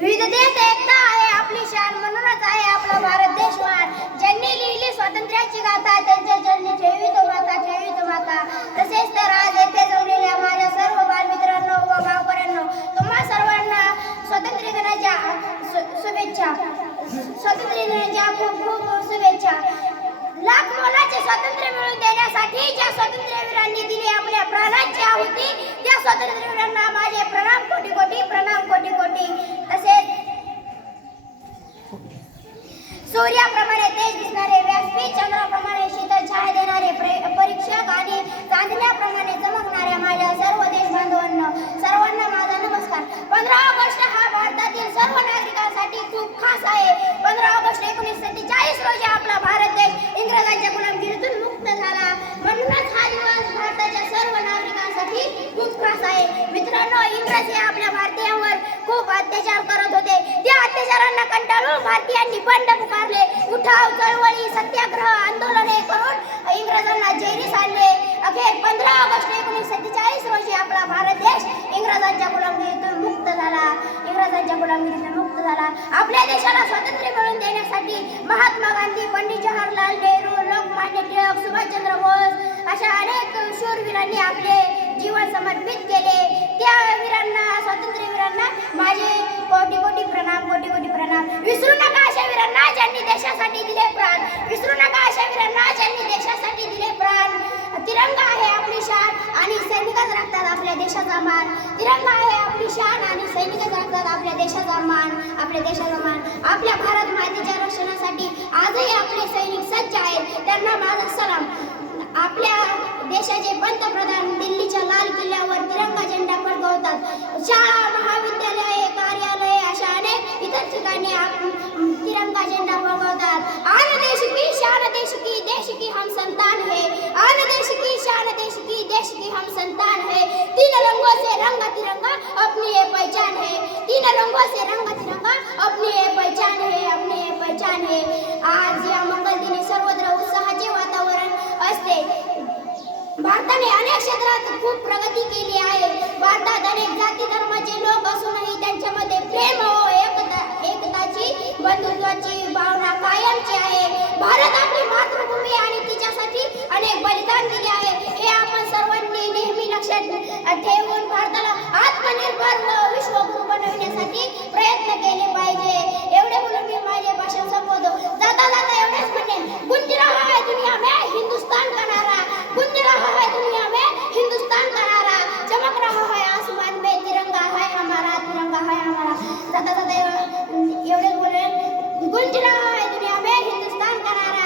विविधतेत एकता आहे आपली शान, म्हणूनच आहे आपला भारत देश महान. ज्यांनी लिहिली स्वातंत्र्याची गाथा, त्यांच्या चरणी ठेवी तो माता. तसेच तर आज येथे जमलेल्या माझ्या सर्व बालमित्रांनो व गावकऱ्यांनो, तुम्हा सर्वांना स्वातंत्र्य दिनाच्या शुभेच्छा. स्वातंत्र्य दिनाच्या खूप खूप शुभेच्छा. लाख मोलाचे स्वातंत्र्य मिळवून देण्यासाठी ज्या स्वातंत्र्यवीरांनी दिली आपल्या प्राणांची आहुती, त्या स्वातंत्र्यवीरांना माझे प्रणाम कोटी कोटी. तसेच सूर्याप्रमाणे तेज दिसणारे व्यासपीठ, चंद्राप्रमाणे शीतल छाया देणारे परीक्षक आणि चांदण्याप्रमाणे चमकणाऱ्या माझ्या सर्व देश बांधवांना सर्वांना माझा नमस्कार. 15 ऑगस्ट हा भारतातील सर्व नागरिकांसाठी खूप खास आहे. 15 ऑगस्ट 1947 रोजी आपला भारत देश इंग्रजांच्या गुलामगिरीतून मुक्त झाला. म्हणूनच हा दिवस भारताच्या सर्व नागरिकांसाठी खूप खास आहे. मित्रांनो, इंग्रज हे आपल्या भारतीयांवर खूप अत्याचार करत होते. त्या अत्याचारांना कंटाळून भारतीयांनी बंड पुकारले. उठाव, चळवळी, सत्याग्रह, आंदोलने करून इंग्रजांना जेरीस आणले. अखेर 15 ऑगस्ट 1947 रोजी आपला भारत देश इंग्रजांच्या गुलामगिरीतून मुक्त झाला. आपल्या देशाला स्वातंत्र्य मिळवून देण्यासाठी महात्मा गांधी, पंडित जवाहरलाल नेहरू, लोकमान्य टिळक, सुभाषचंद्र बोस अशा अनेक शूरवीरांनी आपले जीवन समर्पित केले. त्या वीरांना, स्वातंत्र्यवीरांना माझे कोटी कोटी प्रणाम. विसरू नका अशा वीरांना ज्यांनी देशासाठी दिले प्राण. तिरंगा आहे आपली शान आणि सैनिकच राखतात आपल्या देशाचा मान. आपल्या भारत मातेच्या रक्षणासाठी आजही आपले सैनिक सज्ज आहेत. त्यांना माझा सलाम. आपल्या देशाचे पंतप्रधान दिल्लीच्या लाल किल्ल्यावर तिरंगा झेंडा फडकवतात. शाळा, महाविद्यालये, कार्यालये अशा अनेक इतर ठिकाणी तिरंगा झेंडा फडकवतात. आन देश की शान, देश की हम संतान है. आन देश की शान, देश की हम संतान है. तीन रंगों से रंगा तिरंगा, अपनी ये पहचान है. आज या मंगल दिनी सर्वत्र उत्साहाचे वातावरण असते. भारताने अनेक क्षेत्रात खूप प्रगती केली आहे. भारतात अनेक जाती धर्माचे लोक असूनही त्यांच्यामध्ये प्रेम व एकताची, बंधुत्वाची भावना कायमची आहे. भारत आपली मातृभूमी आणि तिच्यासाठी अनेक बलिदान दिले आहे. हे आपण सर्वांनी नेहमी लक्षात ठेवून भारताला आत्मनिर्भर व विश्वगुरू बनवण्यासाठी प्रयत्न केले पाहिजे. एवढे बोलून मी माझे भाषण संपवतो. जाता एवढेच म्हणेन, गुंज रहा है दुनिया में हिंदुस्तान का नारा. चमक रहा है आसमान में तिरंगा है हमारा. जाता एवढेच बोलेन, गुंज रहा है दुनिया में हिंदुस्तान का नारा.